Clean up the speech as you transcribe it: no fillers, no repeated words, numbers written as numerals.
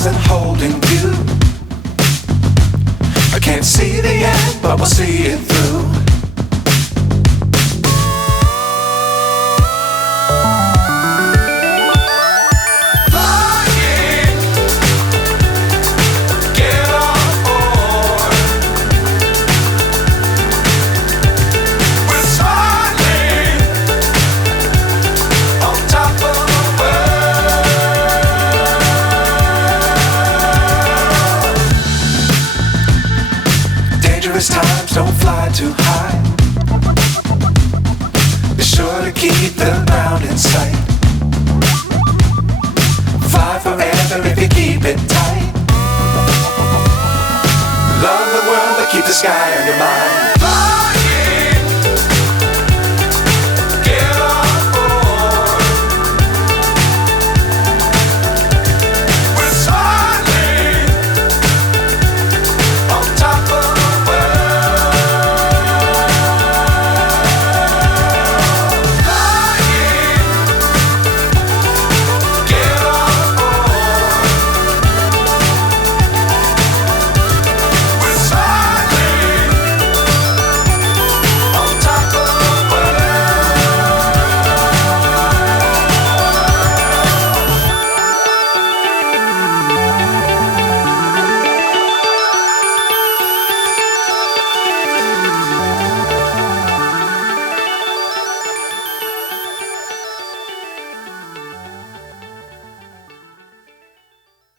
stars and holding you. I can't see the end, but we'll see it through. Times don't fly too high. Be sure to keep the ground in sight. Fly forever if you keep it tight. Love the world but keep the sky on your mind.